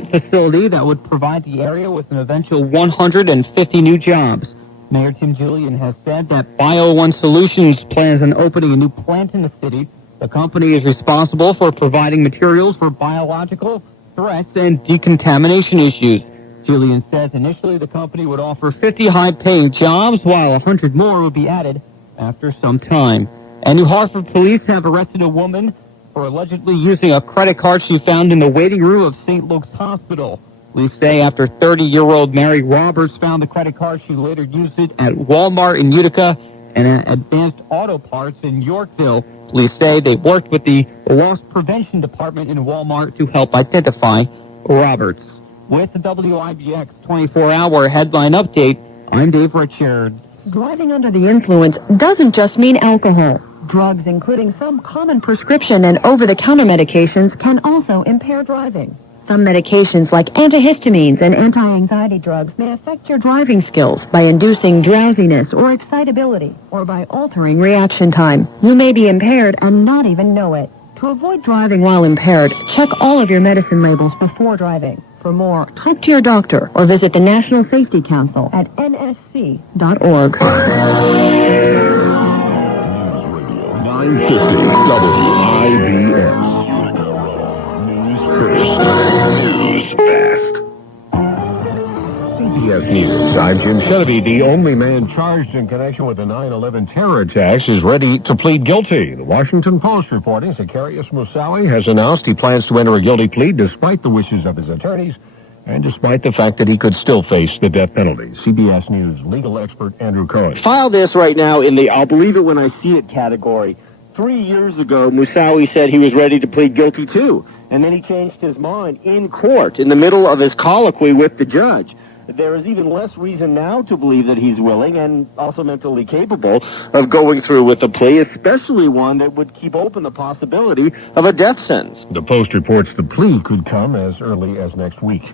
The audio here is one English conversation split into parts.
facility that would provide the area with an eventual 150 new jobs. Mayor Tim Julian has said that Bio1 Solutions plans on opening a new plant in the city. The company is responsible for providing materials for biological threats and decontamination issues. Julian says initially the company would offer 50 high-paying jobs, while 100 more would be added after some time. And New Hartford police have arrested a woman for allegedly using a credit card she found in the waiting room of St. Luke's Hospital. Police say after 30-year-old Mary Roberts found the credit card, she later used it at Walmart in Utica and at Advanced Auto Parts in Yorkville. Police say they worked with the Loss Prevention Department in Walmart to help identify Roberts. With the WIBX 24-hour headline update, I'm Dave Richards. Driving under the influence doesn't just mean alcohol. Drugs, including some common prescription and over-the-counter medications, can also impair driving. Some medications like antihistamines and anti-anxiety drugs may affect your driving skills by inducing drowsiness or excitability, or by altering reaction time. You may be impaired and not even know it. To avoid driving while impaired, check all of your medicine labels before driving. For more, talk to your doctor or visit the National Safety Council at nsc.org. 950 WIBX. News Fast. CBS News. I'm Jim Sheneby. The only man charged in connection with the 9/11 terror attacks is ready to plead guilty. The Washington Post reporting Zacarias Moussaoui has announced he plans to enter a guilty plea despite the wishes of his attorneys and despite the fact that he could still face the death penalty. CBS News legal expert Andrew Cohen. File this right now in the I'll believe it when I see it category. 3 years ago, Moussaoui said he was ready to plead guilty too, and then he changed his mind in court in the middle of his colloquy with the judge. There is even less reason now to believe that he's willing and also mentally capable of going through with the plea, especially one that would keep open the possibility of a death sentence. The Post reports the plea could come as early as next week.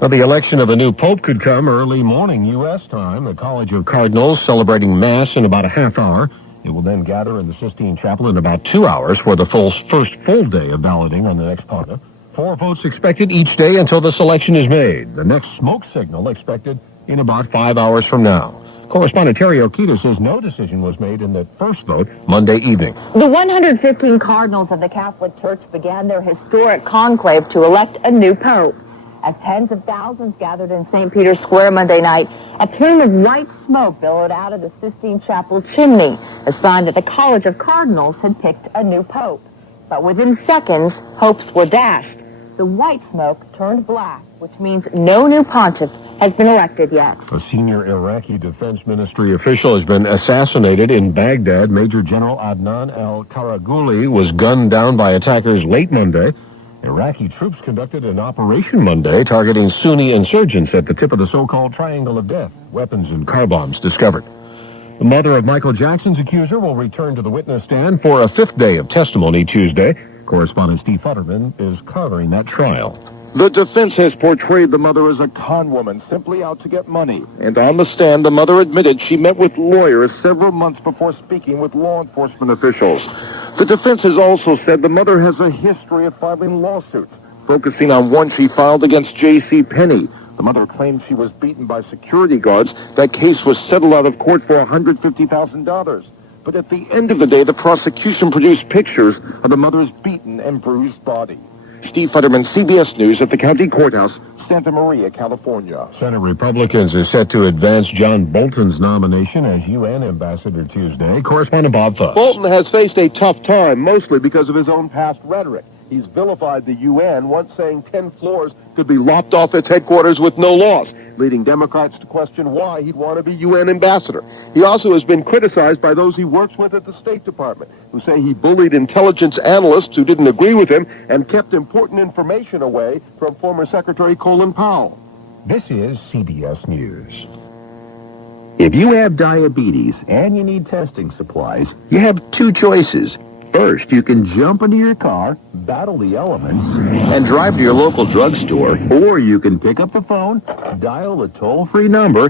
Well, the election of a new pope could come early morning U.S. time. The College of Cardinals celebrating Mass in about a half hour. It will then gather in the Sistine Chapel in about 2 hours for the first full day of balloting on the next Pontiff. 4 votes expected each day until the selection is made. The next smoke signal expected in about 5 hours from now. Correspondent Terry Okita says no decision was made in the first vote Monday evening. The 115 cardinals of the Catholic Church began their historic conclave to elect a new pope. As tens of thousands gathered in St. Peter's Square Monday night, a plume of white smoke billowed out of the Sistine Chapel chimney, a sign that the College of Cardinals had picked a new pope. But within seconds, hopes were dashed. The white smoke turned black, which means no new pontiff has been elected yet. A senior Iraqi Defense Ministry official has been assassinated in Baghdad. Major General Adnan al-Karaguli was gunned down by attackers late Monday. Iraqi troops conducted an operation Monday targeting Sunni insurgents at the tip of the so-called Triangle of Death. Weapons and car bombs discovered. The mother of Michael Jackson's accuser will return to the witness stand for a 5th day of testimony Tuesday. Correspondent Steve Futterman is covering that trial. The defense has portrayed the mother as a con woman, simply out to get money. And on the stand, the mother admitted she met with lawyers several months before speaking with law enforcement officials. The defense has also said the mother has a history of filing lawsuits, focusing on one she filed against J.C. Penney. The mother claimed she was beaten by security guards. That case was settled out of court for $150,000. But at the end of the day, the prosecution produced pictures of the mother's beaten and bruised body. Steve Futterman, CBS News at the County Courthouse, Santa Maria, California. Senate Republicans are set to advance John Bolton's nomination as UN ambassador Tuesday. Correspondent Bob Fuss. Bolton has faced a tough time, mostly because of his own past rhetoric. He's vilified the UN, once saying 10 floors could be lopped off its headquarters with no loss, leading Democrats to question why he'd want to be UN ambassador. He also has been criticized by those he works with at the State Department, who say he bullied intelligence analysts who didn't agree with him and kept important information away from former Secretary Colin Powell. This is CBS News. If you have diabetes and you need testing supplies, you have 2 choices. First, you can jump into your car, battle the elements, and drive to your local drugstore, or you can pick up the phone, dial the toll-free number,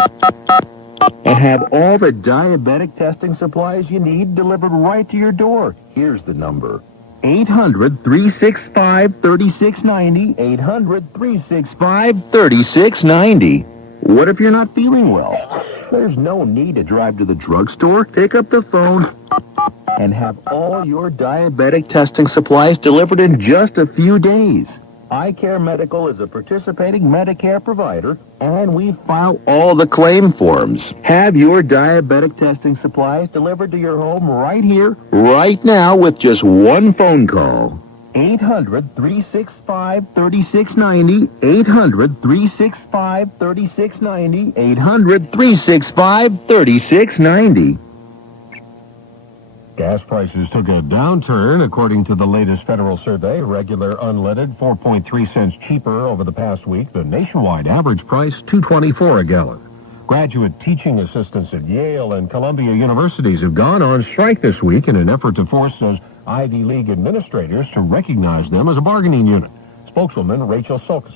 and have all the diabetic testing supplies you need delivered right to your door. Here's the number. 800-365-3690. 800-365-3690. What if you're not feeling well? There's no need to drive to the drugstore. Pick up the phone and have all your diabetic testing supplies delivered in just a few days. Eye Care Medical is a participating Medicare provider, and we file all the claim forms. Have your diabetic testing supplies delivered to your home right here, right now, with just one phone call. 800-365-3690. 800-365-3690. 800-365-3690. Gas prices took a downturn, according to the latest federal survey. Regular unleaded, 4.3 cents cheaper over the past week. The nationwide average price, $2.24 a gallon. Graduate teaching assistants at Yale and Columbia universities have gone on strike this week in an effort to force those Ivy League administrators to recognize them as a bargaining unit. Spokeswoman Rachel Sulkus.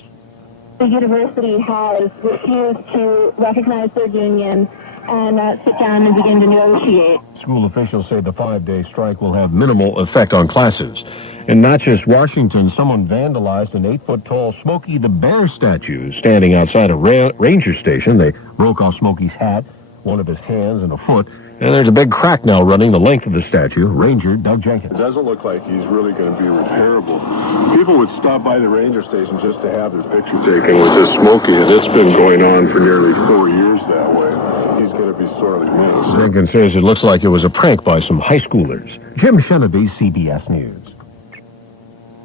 The university has refused to recognize their union and sit down and begin to negotiate. School officials say the 5-day strike will have minimal effect on classes. In Natchez, Washington, someone vandalized an 8-foot-tall Smokey the Bear statue standing outside a ranger station. They broke off Smokey's hat, one of his hands, and a foot. And there's a big crack now running the length of the statue. Ranger Doug Jenkins. It doesn't look like he's really going to be repairable. People would stop by the ranger station just to have their picture taken with this Smokey, and it's been going on for nearly 4 years that way. He's going to be sorely missed. Jenkins says it looks like it was a prank by some high schoolers. Jim Sheneby, CBS News.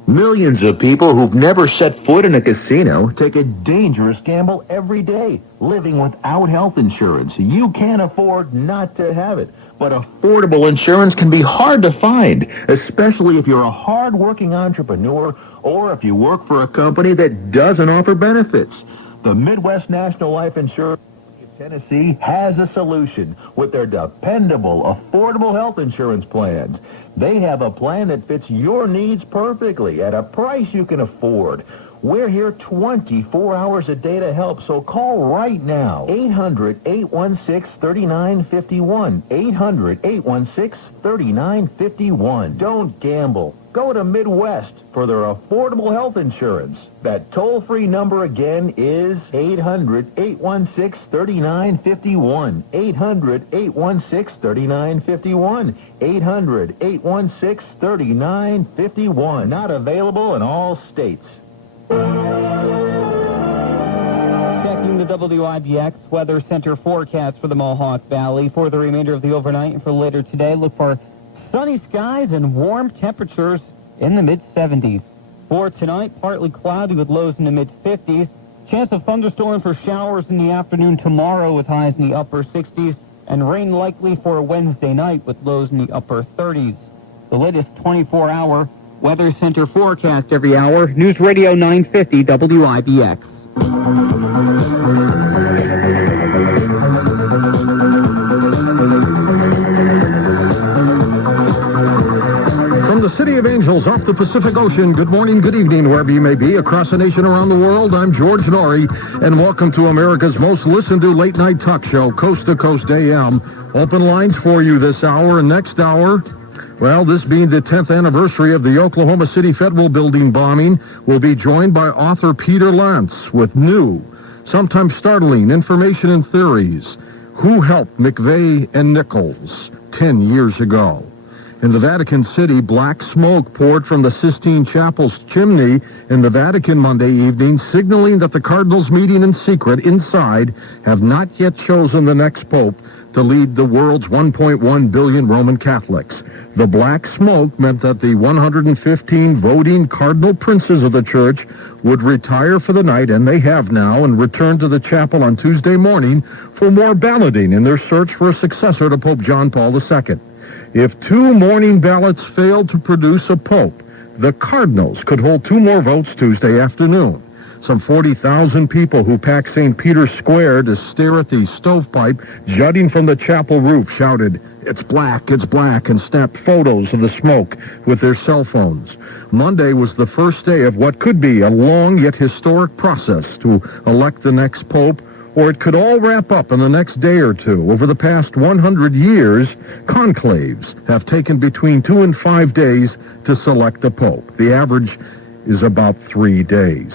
Millions of people who've never set foot in a casino take a dangerous gamble every day, living without health insurance. You can't afford not to have it. But affordable insurance can be hard to find, especially if you're a hard-working entrepreneur or if you work for a company that doesn't offer benefits. The Midwest National Life Insurance of Tennessee has a solution with their dependable, affordable health insurance plans. They have a plan that fits your needs perfectly at a price you can afford. We're here 24 hours a day to help, so call right now. 800-816-3951. 800-816-3951. Don't gamble. Go to Midwest for their affordable health insurance. That toll-free number again is 800-816-3951. 800-816-3951. 800-816-3951. Not available in all states. Checking the WIBX Weather Center forecast for the Mohawk Valley for the remainder of the overnight and for later today. Look for sunny skies and warm temperatures in the mid-70s. For tonight, partly cloudy with lows in the mid-50s. Chance of thunderstorms for showers in the afternoon tomorrow with highs in the upper 60s. And rain likely for Wednesday night with lows in the upper 30s. The latest 24-hour Weather Center forecast every hour. News Radio 950 WIBX. From the City of Angels off the Pacific Ocean, good morning, good evening, wherever you may be, across the nation, around the world. I'm George Noory, and welcome to America's most listened to late-night talk show, Coast to Coast AM. Open lines for you this hour and next hour. Well, this being the 10th anniversary of the Oklahoma City Federal Building bombing, we'll be joined by author Peter Lantz with new, sometimes startling information and theories. Who helped McVeigh and Nichols 10 years ago? In the Vatican City, black smoke poured from the Sistine Chapel's chimney in the Vatican Monday evening, signaling that the cardinals meeting in secret inside have not yet chosen the next pope to lead the world's 1.1 billion Roman Catholics. The black smoke meant that the 115 voting cardinal princes of the church would retire for the night, and they have now, and return to the chapel on Tuesday morning for more balloting in their search for a successor to Pope John Paul II. If 2 morning ballots failed to produce a pope, the cardinals could hold 2 more votes Tuesday afternoon. Some 40,000 people who packed St. Peter's Square to stare at the stovepipe jutting from the chapel roof shouted, it's black, and snapped photos of the smoke with their cell phones. Monday was the first day of what could be a long yet historic process to elect the next pope, or it could all wrap up in the next day or two. Over the past 100 years, conclaves have taken between 2 and 5 days to select a pope. The average is about 3 days.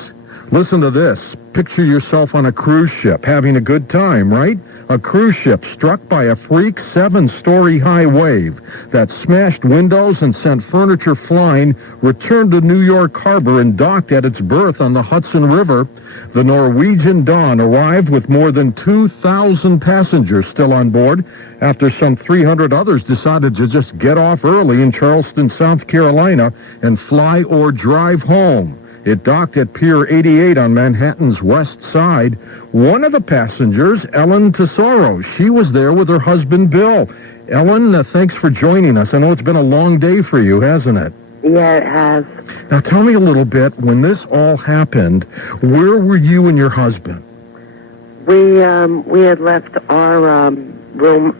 Listen to this. Picture yourself on a cruise ship having a good time, right? A cruise ship struck by a freak 7-story high wave that smashed windows and sent furniture flying, returned to New York Harbor and docked at its berth on the Hudson River. The Norwegian Dawn arrived with more than 2,000 passengers still on board after some 300 others decided to just get off early in Charleston, South Carolina and fly or drive home. It docked at Pier 88 on Manhattan's west side. One of the passengers, Ellen Tesoro, she was there with her husband, Bill. Ellen, thanks for joining us. I know it's been a long day for you, hasn't it? Yeah, it has. Now, tell me a little bit, when this all happened, where were you and your husband? We had left our room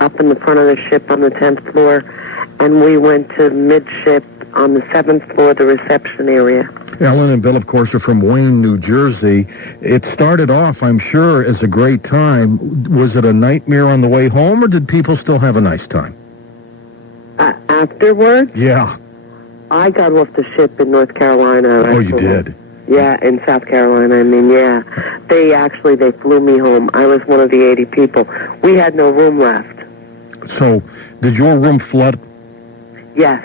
up in the front of the ship on the 10th floor, and we went to midship on the 7th floor, the reception area. Ellen and Bill, of course, are from Wayne, New Jersey. It started off, I'm sure, as a great time. Was it a nightmare on the way home, or did people still have a nice time? Afterwards? Yeah. I got off the ship in North Carolina. Oh, you did? Yeah, in South Carolina. I mean, yeah. They flew me home. I was one of the 80 people. We had no room left. So, did your room flood? Yes.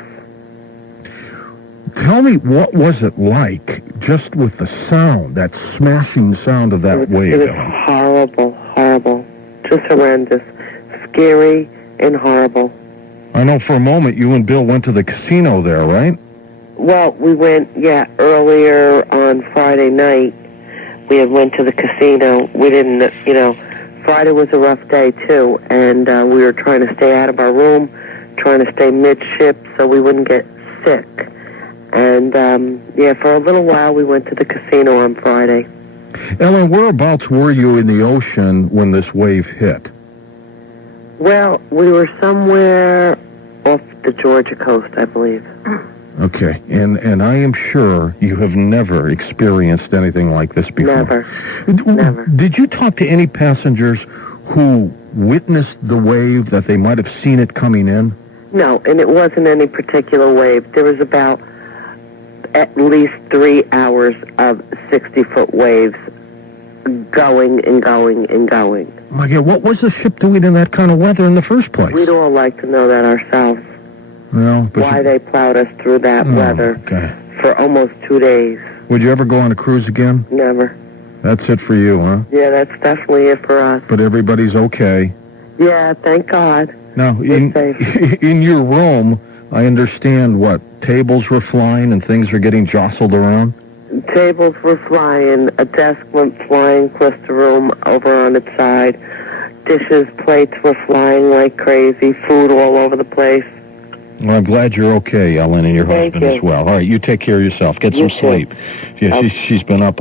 Tell me, what was it like, just with the sound, that smashing sound of that wave? It was horrible, horrible. Just horrendous. Scary and horrible. I know for a moment you and Bill went to the casino there, right? Well, we went, earlier on Friday night. We had went to the casino. We didn't, Friday was a rough day, too, and we were trying to stay out of our room, trying to stay midship so we wouldn't get sick. And, for a little while we went to the casino on Friday. Ellen, whereabouts were you in the ocean when this wave hit? Well, we were somewhere off the Georgia coast, I believe. Okay, and I am sure you have never experienced anything like this before. Never. Did you talk to any passengers who witnessed the wave, that they might have seen it coming in? No, and it wasn't any particular wave. There was about at least 3 hours of 60-foot waves going and going and going. My God, what was the ship doing in that kind of weather in the first place? We'd all like to know that ourselves. Well, why they plowed us through that weather for almost 2 days. Would you ever go on a cruise again? Never. That's it for you, huh? Yeah, that's definitely it for us. But everybody's okay. Yeah, thank God. Now, in your room, I understand tables were flying and things were getting jostled around? Tables were flying. A desk went flying across the room over on its side. Dishes, plates were flying like crazy. Food all over the place. Well, I'm glad you're okay, Ellen, and your husband as well. All right, you take care of yourself. Get some sleep. Yeah, she's been up.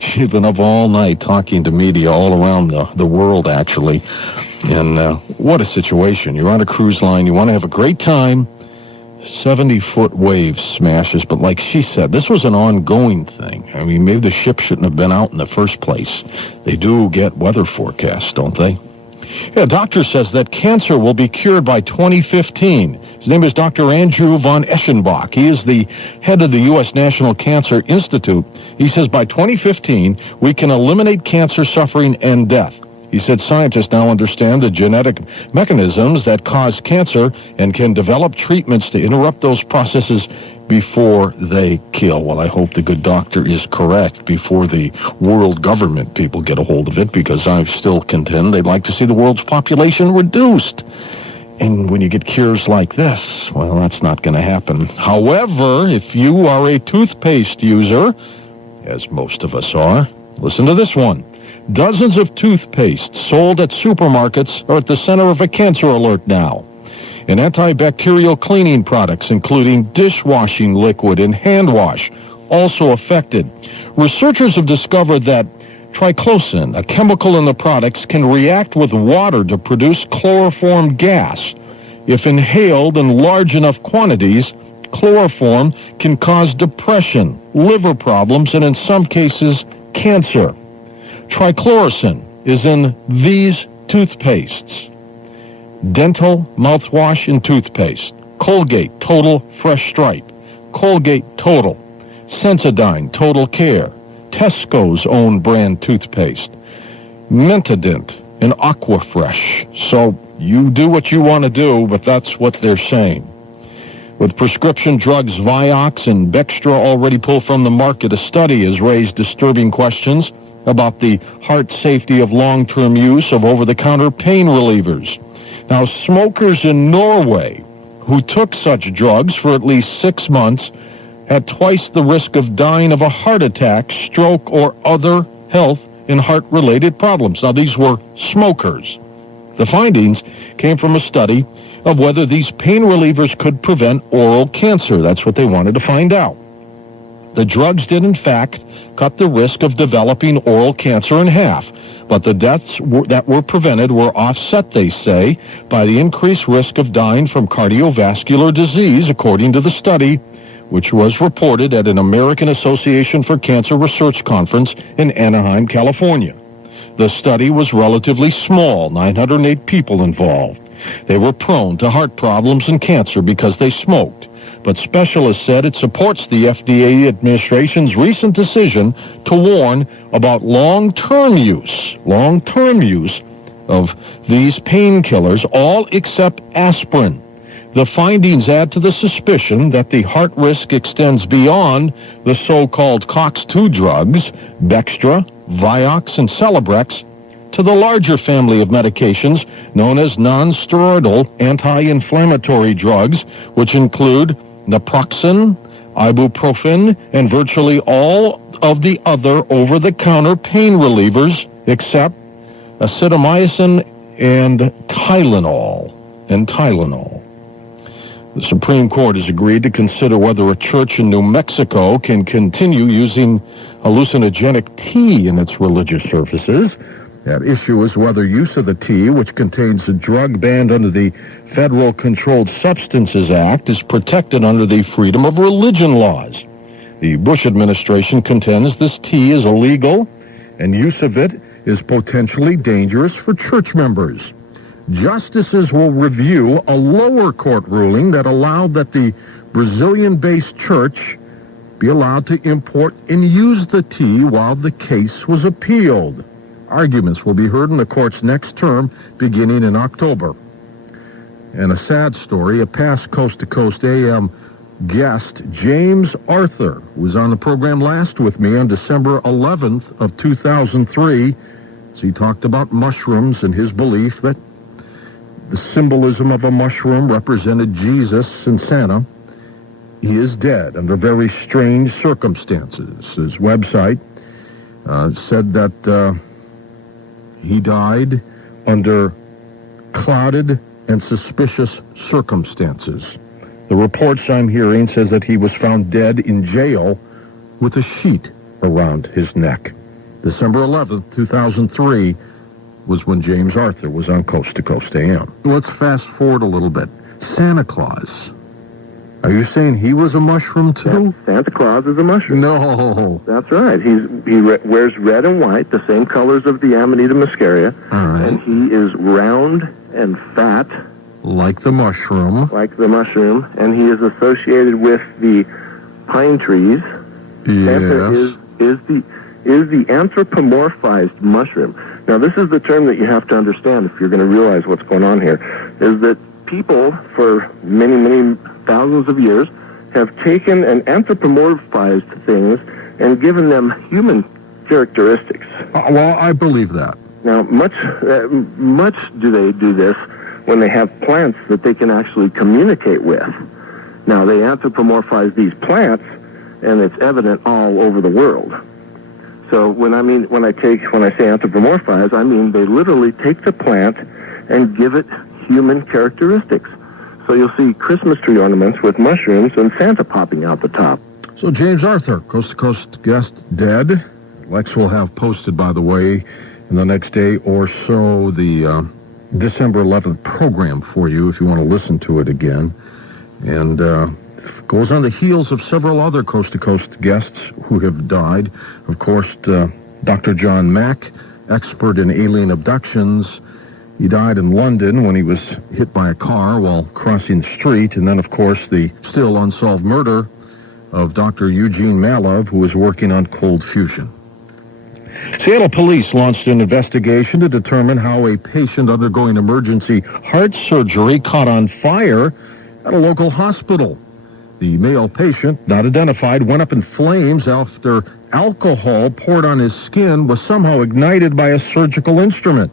She's been up all night talking to media all around the world, actually. And what a situation! You're on a cruise line. You want to have a great time. 70-foot wave smashes, but like she said, this was an ongoing thing. I mean, maybe the ship shouldn't have been out in the first place. They do get weather forecasts, don't they? Yeah, a doctor says that cancer will be cured by 2015. His name is Dr. Andrew von Eschenbach. He is the head of the U.S. National Cancer Institute. He says by 2015, we can eliminate cancer suffering and death. He said scientists now understand the genetic mechanisms that cause cancer and can develop treatments to interrupt those processes before they kill. Well, I hope the good doctor is correct before the world government people get a hold of it, because I still contend they'd like to see the world's population reduced. And when you get cures like this, well, that's not going to happen. However, if you are a toothpaste user, as most of us are, listen to this one. Dozens of toothpaste sold at supermarkets are at the center of a cancer alert now. And antibacterial cleaning products, including dishwashing liquid and hand wash, also affected. Researchers have discovered that triclosan, a chemical in the products, can react with water to produce chloroform gas. If inhaled in large enough quantities, chloroform can cause depression, liver problems, and in some cases, cancer. Trichlorosin is in these toothpastes: Dental mouthwash and toothpaste, Colgate Total Fresh Stripe, Colgate Total, Sensodyne Total Care, Tesco's own brand toothpaste, Mentadent, and Aquafresh. So you do what you want to do, but that's what they're saying. With prescription drugs Vioxx and Bextra already pulled from the market, a study has raised disturbing questions about the heart safety of long-term use of over-the-counter pain relievers. Now, smokers in Norway who took such drugs for at least 6 months had twice the risk of dying of a heart attack, stroke, or other health and heart-related problems. Now, these were smokers. The findings came from a study of whether these pain relievers could prevent oral cancer. That's what they wanted to find out. The drugs did, in fact, cut the risk of developing oral cancer in half, but the deaths that were prevented were offset, they say, by the increased risk of dying from cardiovascular disease, according to the study, which was reported at an American Association for Cancer Research conference in Anaheim, California. The study was relatively small, 908 people involved. They were prone to heart problems and cancer because they smoked. But specialists said it supports the FDA administration's recent decision to warn about long-term use of these painkillers, all except aspirin. The findings add to the suspicion that the heart risk extends beyond the so-called COX-2 drugs, Bextra, Vioxx, and Celebrex, to the larger family of medications known as non-steroidal anti-inflammatory drugs, which include naproxen, ibuprofen, and virtually all of the other over-the-counter pain relievers except acetaminophen and Tylenol. The Supreme Court has agreed to consider whether a church in New Mexico can continue using hallucinogenic tea in its religious services. That issue is whether use of the tea, which contains a drug banned under the Federal Controlled Substances Act, is protected under the freedom of religion laws. The Bush administration contends this tea is illegal and use of it is potentially dangerous for church members. Justices will review a lower court ruling that allowed that the Brazilian-based church be allowed to import and use the tea while the case was appealed. Arguments will be heard in the court's next term beginning in October. And a sad story, a past Coast to Coast AM guest, James Arthur, was on the program last with me on December 11th of 2003. So he talked about mushrooms and his belief that the symbolism of a mushroom represented Jesus and Santa. He is dead under very strange circumstances. His website said that he died under clouded and suspicious circumstances. The reports I'm hearing says that he was found dead in jail with a sheet around his neck. December 11th, 2003 was when James Arthur was on Coast to Coast AM. Let's fast forward a little bit. Santa Claus. Are you saying he was a mushroom too? Yeah, Santa Claus is a mushroom. No. That's right. He wears red and white, the same colors of the Amanita muscaria. All right. And he is round and fat. Like the mushroom. Like the mushroom. And he is associated with the pine trees. Yes. Santa is the anthropomorphized mushroom. Now, this is the term that you have to understand if you're going to realize what's going on here, is that people for many, many thousands of years have taken and anthropomorphized things and given them human characteristics. Well, I believe that. Now, much do they do this when they have plants that they can actually communicate with. Now, they anthropomorphize these plants, and it's evident all over the world. So when I say anthropomorphize, I mean they literally take the plant and give it human characteristics. So you'll see Christmas tree ornaments with mushrooms and Santa popping out the top. So James Arthur, Coast to Coast guest, dead. Lex will have posted, by the way, in the next day or so, the December 11th program for you if you want to listen to it again. And goes on the heels of several other Coast to Coast guests who have died. Of course, Dr. John Mack, expert in alien abductions. He died in London when he was hit by a car while crossing the street. And then, of course, the still unsolved murder of Dr. Eugene Malov, who was working on cold fusion. Seattle police launched an investigation to determine how a patient undergoing emergency heart surgery caught on fire at a local hospital. The male patient, not identified, went up in flames after alcohol poured on his skin was somehow ignited by a surgical instrument.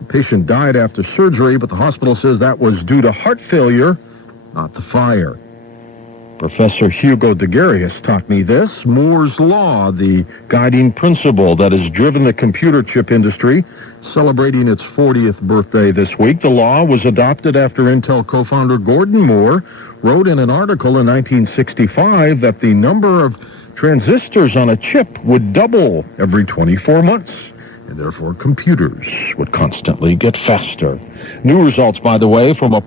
The patient died after surgery, but the hospital says that was due to heart failure, not the fire. Professor Hugo Degarius taught me this. Moore's Law, the guiding principle that has driven the computer chip industry, celebrating its 40th birthday this week. The law was adopted after Intel co-founder Gordon Moore wrote in an article in 1965 that the number of transistors on a chip would double every 24 months, and therefore computers would constantly get faster. New results, by the way, from a